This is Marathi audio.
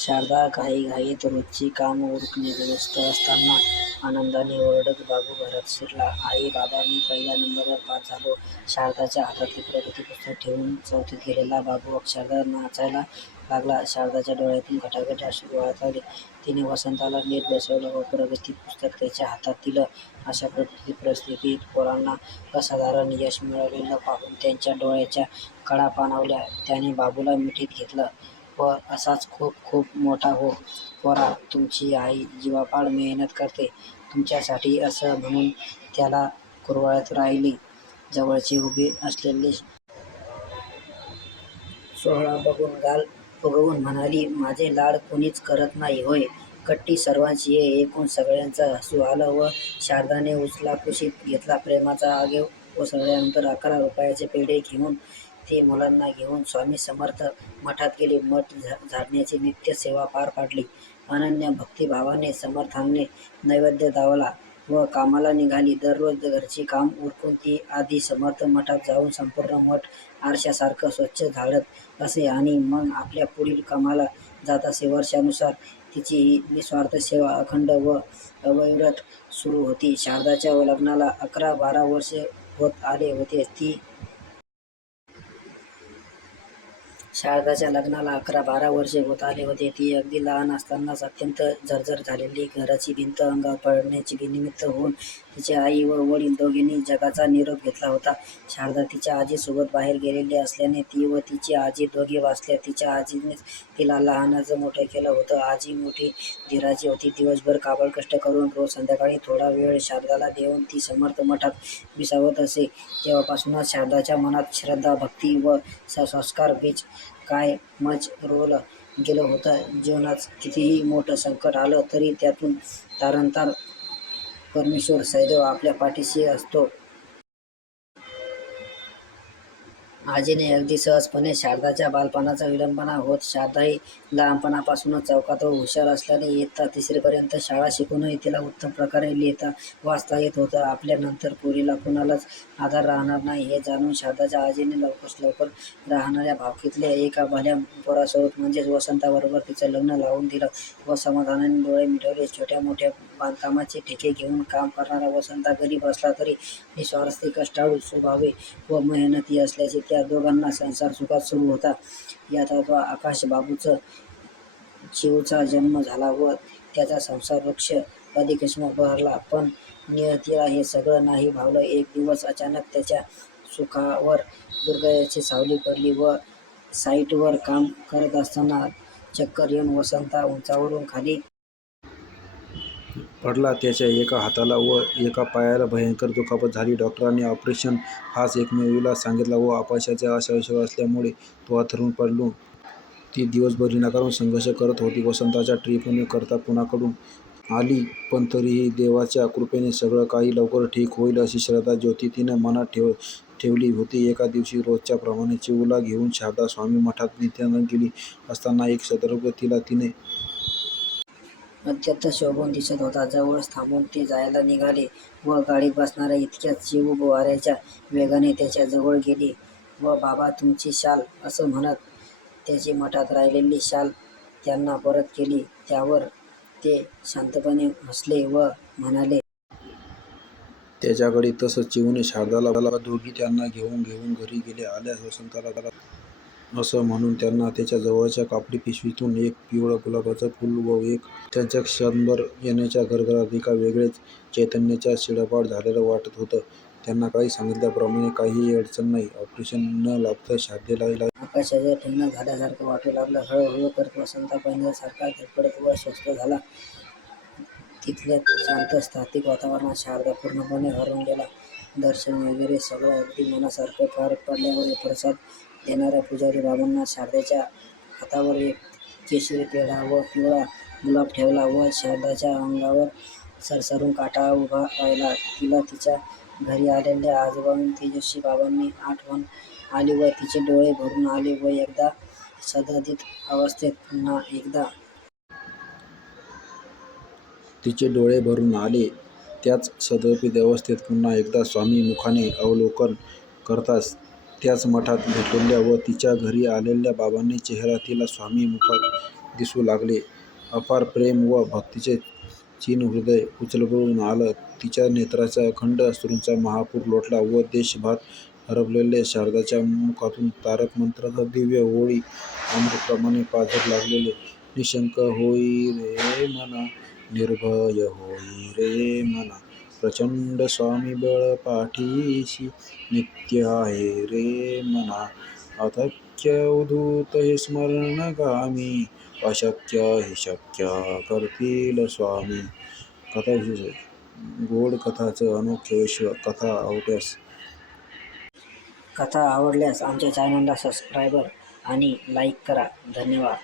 शारदा घाईघाईत रोजची कामं उरकली. व्यस्त असताना आनंदाने ओरडत बाबू घरात शिरला. "आई, बाबा, मी पहिल्या नंबरवर पास झालो. " शारदाच्या हातातले प्रगती पुस्तक ठेवून चौथीत गेलेला बाबू अक्षरशः नाचायला लागला. शारदाच्या डोळ्यातून घटाघट अश्रू वाहत आले तिने वसंताला नीट बसवलं व प्रगती पुस्तक त्याच्या हातात दिलं. अशा परिस्थितीत पोरांना असाधारण यश मिळालेलं पाहून त्याच्या डोळ्याच्या कडा पाणावल्या. त्याने बाबूला मिठीत घेतलं व "असाच खूप खूप मोठा हो पोरा. तुमची आई जीवापाड मेहनत करते तुमच्यासाठी" असं म्हणून त्याला कुरवाळत राहिली. जवळच उभी असलेली सोहळा बघून गाल उगवून म्हणाली, "माझे लाड कोणीच करत नाही होय कट्टी सर्वांची? " हे ऐकून सगळ्यांचं हसू आलं व शारदाने उचला कुशीत घेतला. प्रेमाचा आगेव ओसरल्यानंतर अकरा रुपयाचे पेढे घेऊन ते मुलांना घेऊन स्वामी समर्थ मठात गेले मठ झाडण्याची नित्य सेवा पार पाडली. अनन्य भक्तिभावाने समर्थांनी नैवेद्य दावला व कामाला निघाली. दररोज घरची काम उरकून ती आधी समर्थ मठात जाऊन संपूर्ण मठ आरशासारखं स्वच्छ झाडत असे आणि मग आपल्या पुढील कामाला जात असे. वर्षानुसार तिची निस्वार्थ सेवा अखंड व अविरत सुरू होती. शारदाच्या लग्नाला अकरा बारा वर्षे होत आले होते. ती शारदाच्या लग्नाला अकरा बारा वर्षे होत आले होते. ती अगदी लहान असतानाच अत्यंत जर्जर झालेली. घराची भिंत अंगावर पडण्याची निमित्त होऊन तिचे आई व वडील दोघींनी जगाचा निरोप घेतला होता. शारदा तिच्या आजीसोबत बाहेर गेलेली असल्याने ती व तिची आजी दोघी वाचल्या. तिच्या आजीनेच तिला लहानाचं मोठं केलं होतं. आजी मोठी धीराची होती. दिवसभर काबळ कष्ट करून रोज संध्याकाळी थोडा वेळ शारदाला देऊन ती समर्थ मठात विसावत असे. तेव्हापासूनच शारदाच्या मनात श्रद्धा, भक्ती व संस्कार बीज कायमच रोवलं गेलं होतं. जीवनात कितीही मोठं संकट आलं तरी त्यातून तारणतार परमेश्वर सदैव आपल्या पाठीशी असतो. आजीने अगदी सहजपणे शारदाच्या बालपणाचा विडंबना होत. शारदाही लहानपणापासूनच चौकात व हुशार असल्याने इयत्ता तिसरीपर्यंत शाळा शिकूनही तिला उत्तम प्रकारे लिहिता वाचता येत होतं. आपल्यानंतर पुरीला कुणालाच आधार राहणार नाही हे जाणून शारदाच्या आजीने लवकर लवकर राहणाऱ्या भावकीतल्या एका भल्या पोरासोबत म्हणजेच वसंताबरोबर तिचं लग्न लावून दिलं व समाधानाने डोळे मिटवले. छोट्या मोठ्या बांधकामाचे ठेके घेऊन काम करणारा वसंता गरीब असला तरी निस्वार्थी, कष्टाळू स्वभावी व मेहनती असल्याचे त्या दोघांना संसार सुखात सुरू होता. यात आकाशबाबूचा चिऊचा जन्म झाला व त्याचा संसार वृक्ष अधिकष्म बहरला. पण नियतीला हे सगळं नाही भावलं. एक दिवस अचानक त्याच्या सुखावर दुर्गयाची सावली पडली व साईटवर काम करत असताना चक्कर येऊन वसंता उंचावरून खाली पडला. त्याच्या एका हाताला व एका पायाला भयंकर दुखापत झाली. डॉक्टरांनी ऑपरेशन हाच एकमेवीला सांगितला व अपयशाचा असा असल्यामुळे तो अथरून पडलो ती दिवसभर विनाकारण संघर्ष करत होती. वसंतची ट्रीटमेंट कुणाकडून आली पण तरीही देवाच्या कृपेने सगळं काही लवकर ठीक होईल अशी श्रद्धा, ज्योती तिनं मनात ठेवली होती. एके दिवशी रोजच्या प्रमाणे चिऊला घेऊन शारदा स्वामी मठात नित्यानं गेली असताना एक सदर्भ तिला तिने अत्यंत शोभून दिसत होता. जवळच थांबून ते जायला निघाले व गाडीत बसणाऱ्या इतक्याच चिऊ वाऱ्याच्या वेगाने त्याच्याजवळ गेली व "बाबा, तुमची शाल" असं म्हणत त्याची मठात राहिलेली शाल त्यांना परत केली. त्यावर ते शांतपणे हसले व म्हणाले. त्याच्याकडे तसंच चिवणे शारदाला दोघी त्यांना घेऊन घेऊन घरी गेले "आल्यास वसंताला" असं म्हणून त्यांना त्याच्या जवळच्या कापडी पिशवीतून एक पिवळं गुलाबाचं फूल व एक त्यांच्या क्षणभर येण्याच्या गडगडाट एका वेगळ्याच चैतन्याचा शिडपाड झालेलं वाटत होतं. त्यांना काही सांगितल्याप्रमाणे काहीही अडचण नाही. ऑपरेशन न लाभता शारदेला आकाशाच्या ठिणं झाल्यासारखं वाटू लागलं. हळूहळू करत वसंत पहिल्यासारखा धडपडत व स्वस्थ झाला. तिथल्या शांत सात्विक वातावरणात शारदा पूर्णपणे हरवून गेला. दर्शन वगैरे सगळं अगदी मनासारखं पार पडल्यावर प्रसाद देणाऱ्या पुजारी बाबांना शारदेच्या हातावर एक केशरी पेढा व पिवळा गुलाब ठेवला व शारदाच्या अंगावर सरसरून काटा उभा राहिला. तिला तिच्या घरी आलेल्या आजोबांनी तेजस्वी बाबांनी आठवण आली व तिचे डोळे भरून आले व एकदा सदाधित अवस्थेत पुन्हा एकदा तिचे डोळे भरून आले. त्याच सद्गतीत अवस्थेत पुन्हा एकदा स्वामी मुखाने अवलोकन करताच त्याच मठात भेटलेल्या व तिच्या घरी आलेल्या बाबांनी चेहरा तिला स्वामी मुखात दिसू लागले. अपार प्रेम व भक्तीचे चीन हृदय उचलबळून आलं. तिच्या नेत्राचा अखंड अश्रूंचा महापूर लोटला व देशभात हरपलेल्या शारदाच्या मुखातून तारक मंत्राचा दिव्य ओळी अमृताप्रमाणे पाझरू लागलेले निःशंक होई रे मना, निर्भय होई रे मना, प्रचंड स्वामीबळ पाठीशी नित्य आहे रे मना. अथक्य उदूत हे स्मरणगामी, अशक्य हे शक्य करतील स्वामी. कथा गोड कथाचं अनोख्य विश्व कथा आवडल्यास. कथा आवडल्यास आमच्या चॅनलला सबस्क्रायबर आणि लाईक करा. धन्यवाद.